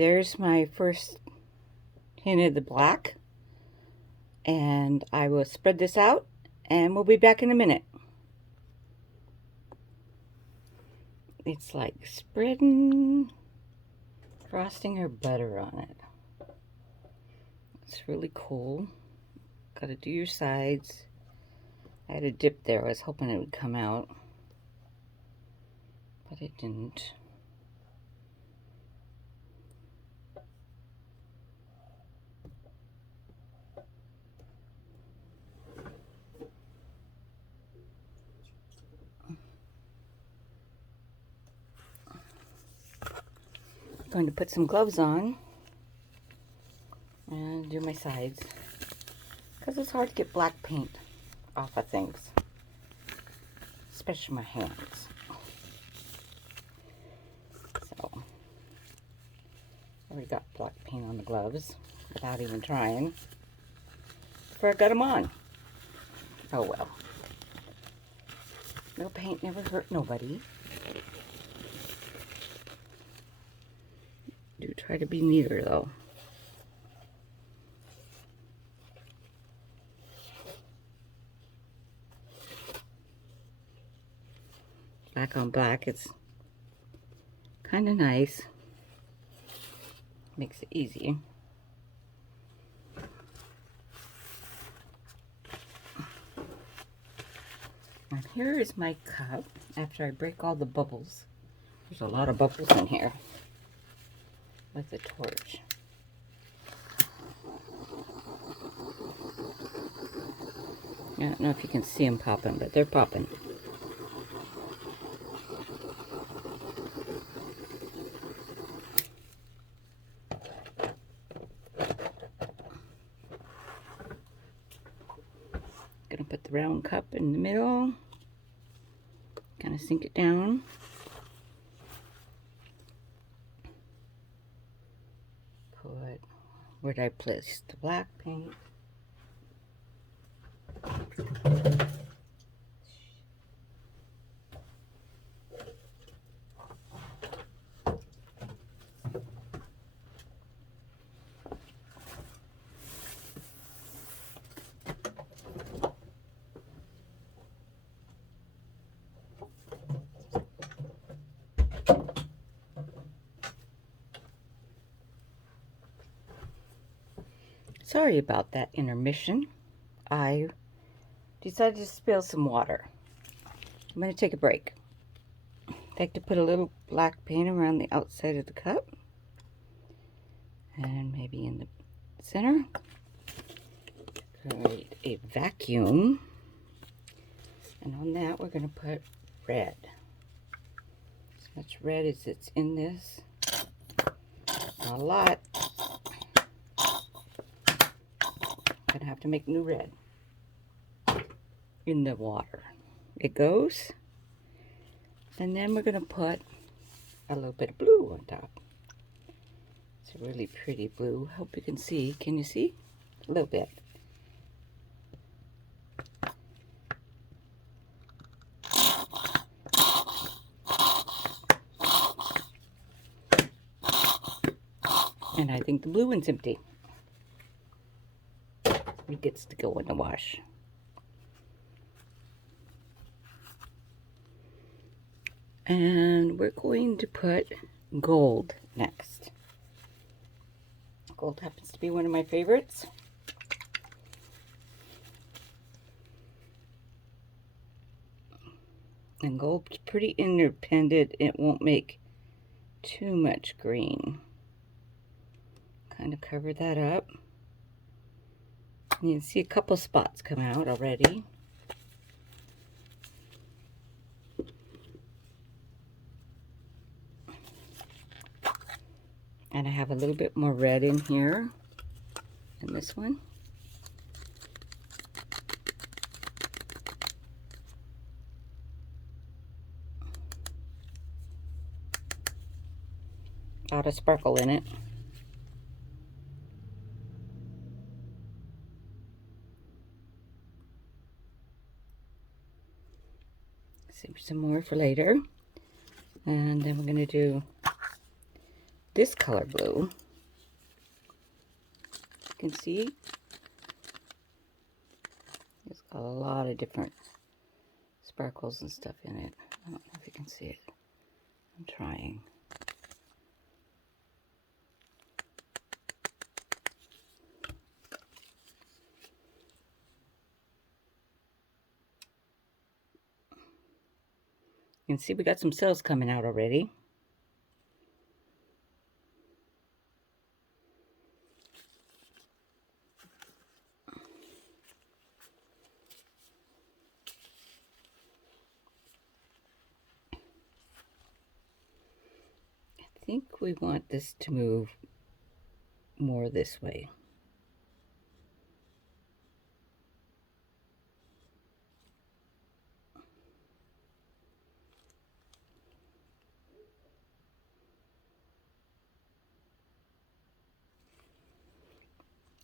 there's my first hint of the black. And I will spread this out and we'll be back in a minute. It's like spreading frosting or butter on it. It's really cool. Gotta do your sides. I had a dip there. I was hoping it would come out, but it didn't. I'm going to put some gloves on and do my sides because it's hard to get black paint off of things, especially my hands. So I already got black paint on the gloves without even trying before I got them on. Oh well. No paint never hurt nobody. Do try to be neater though. Black on black, it's kind of nice. Makes it easy. And here is my cup after I break all the bubbles. There's a lot of bubbles in here with the torch. I don't know if you can see them popping, but they're popping. Gonna put the round cup in the middle. Kind of sink it down. Put, where did I place the black paint? Sorry about that intermission. I decided to spill some water. I'm going to take a break. I like to put a little black paint around the outside of the cup. And maybe in the center. Create a vacuum. And on that we're going to put red. As much red as it's in this. Not a lot. Gonna have to make new red in the water. It goes. And then we're gonna put a little bit of blue on top. It's a really pretty blue. Hope you can see. Can you see? A little bit. And I think the blue one's empty. It gets to go in the wash. And we're going to put gold next. Gold happens to be one of my favorites. And gold's pretty independent. It won't make too much green. Kind of cover that up. You can see a couple spots come out already. And I have a little bit more red in here in this one. A lot of sparkle in it. Save some more for later. And then we're going to do this color blue. You can see it's got a lot of different sparkles and stuff in it. I don't know if you can see it. I'm trying. You can see we got some cells coming out already. I think we want this to move more this way.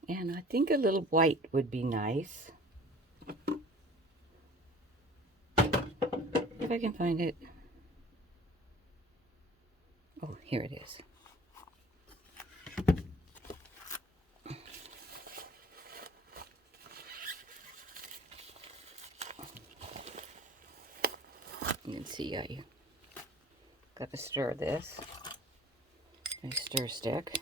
And I think a little white would be nice. If I can find it. Oh, here it is. You can see I got to stir this. A stir stick.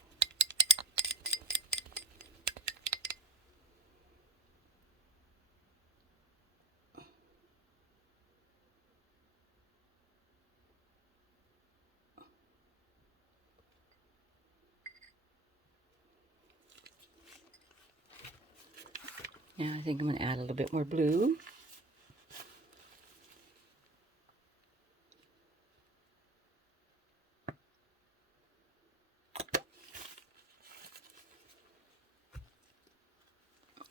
Now I think I'm going to add a little bit more blue.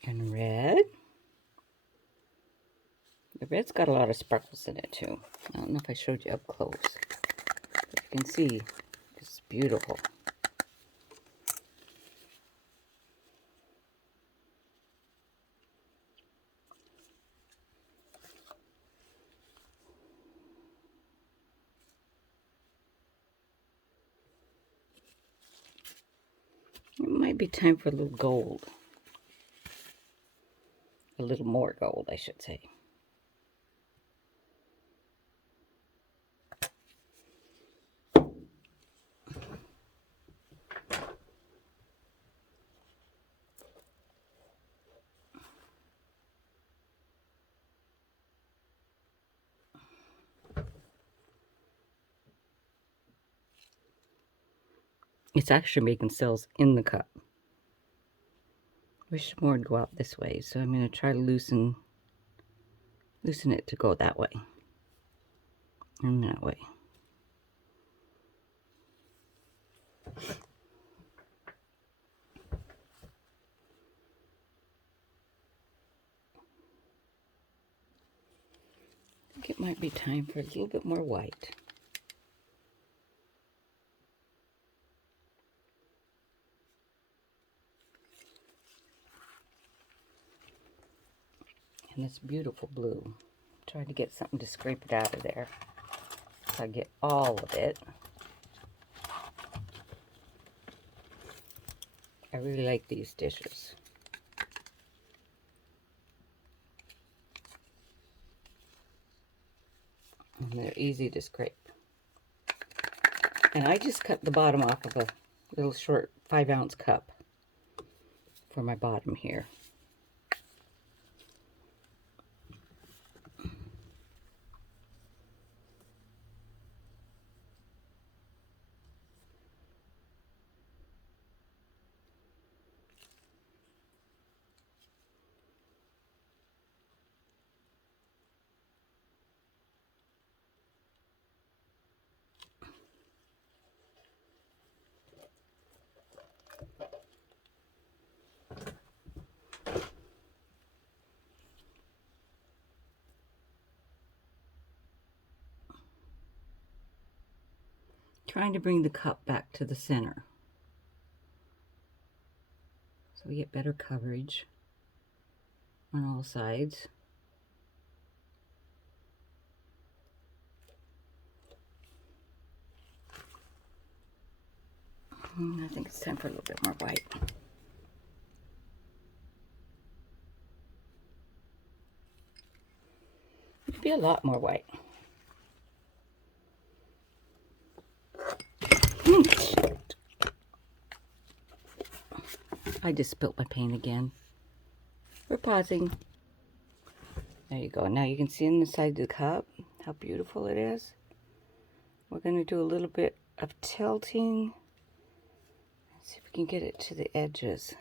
And red. The red's got a lot of sparkles in it too. I don't know if I showed you up close, but you can see it's beautiful. It might be time for a little gold. A little more gold, I should say. It's actually making cells in the cup. Wish more would go out this way, so I'm going to try to loosen it to go that way and that way. I think it might be time for a little bit more white. And this beautiful blue. Trying to get something to scrape it out of there so I get all of it. I really like these dishes. And they're easy to scrape. And I just cut the bottom off of a little short 5-ounce cup for my bottom here. Trying to bring the cup back to the center so we get better coverage on all sides. I think it's time for a little bit more white. Maybe a lot more white. I just spilt my paint again. We're pausing. There you go. Now you can see inside the cup how beautiful it is. We're going to do a little bit of tilting. See if we can get it to the edges.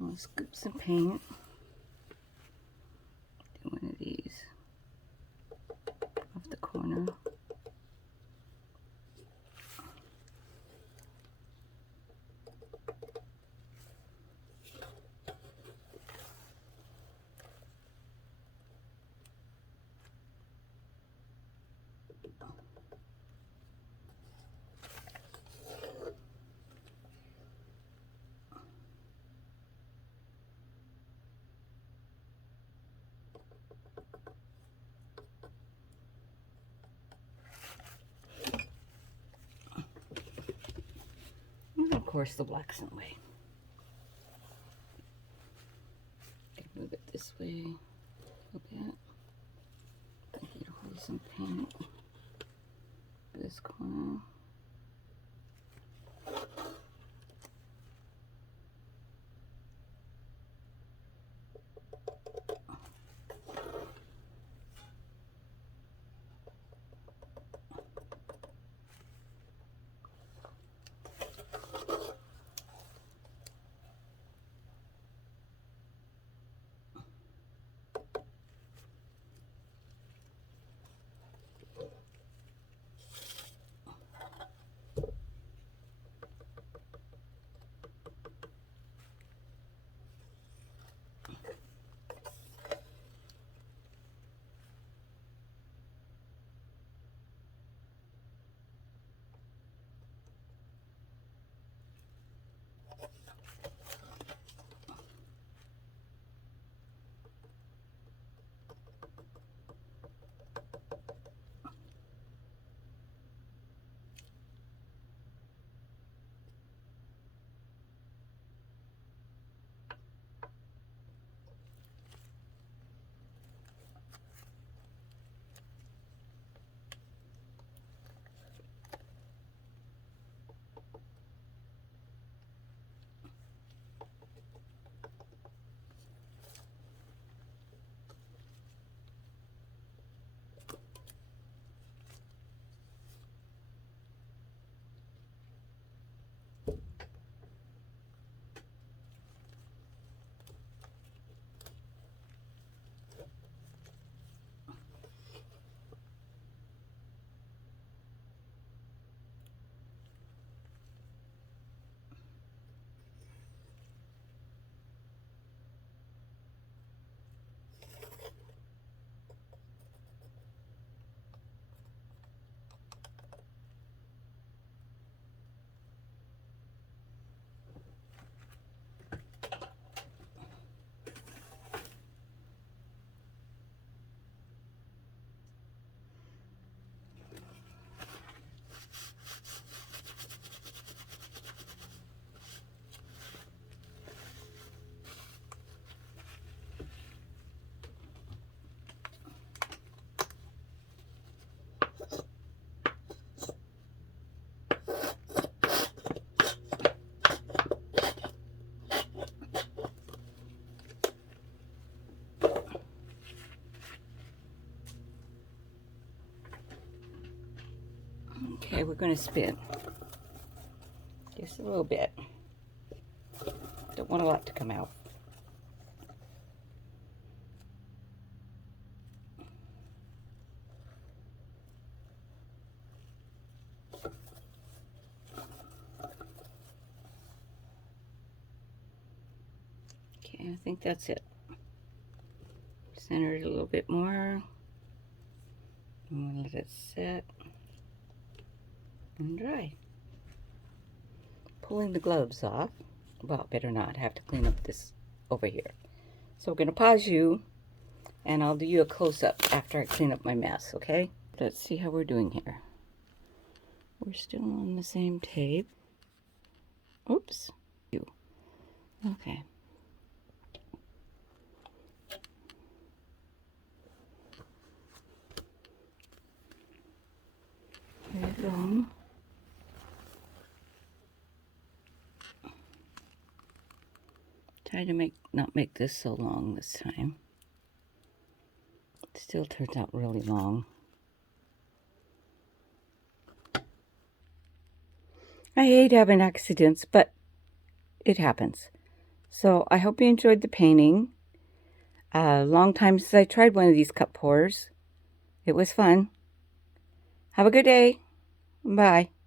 I'll scoop some paint. Do one of these off the corner. And of course the black's in the way. Move it this way a little bit. I need to hold some paint for this corner. Okay, we're going to spin. Just a little bit. Don't want a lot to come out. Okay, I think that's it. Center it a little bit more. I'm gonna let it set and dry. Pulling the gloves off. Well, better not. I have to clean up this over here. So we're gonna pause you, and I'll do you a close-up after I clean up my mess, okay? Let's see how we're doing here. We're still on the same tape. Oops. Okay. There you go. Try to not make this so long this time. It still turns out really long. I hate having accidents, but it happens. So I hope you enjoyed the painting. Long time since I tried one of these cup pours. It was fun. Have a good day. Bye.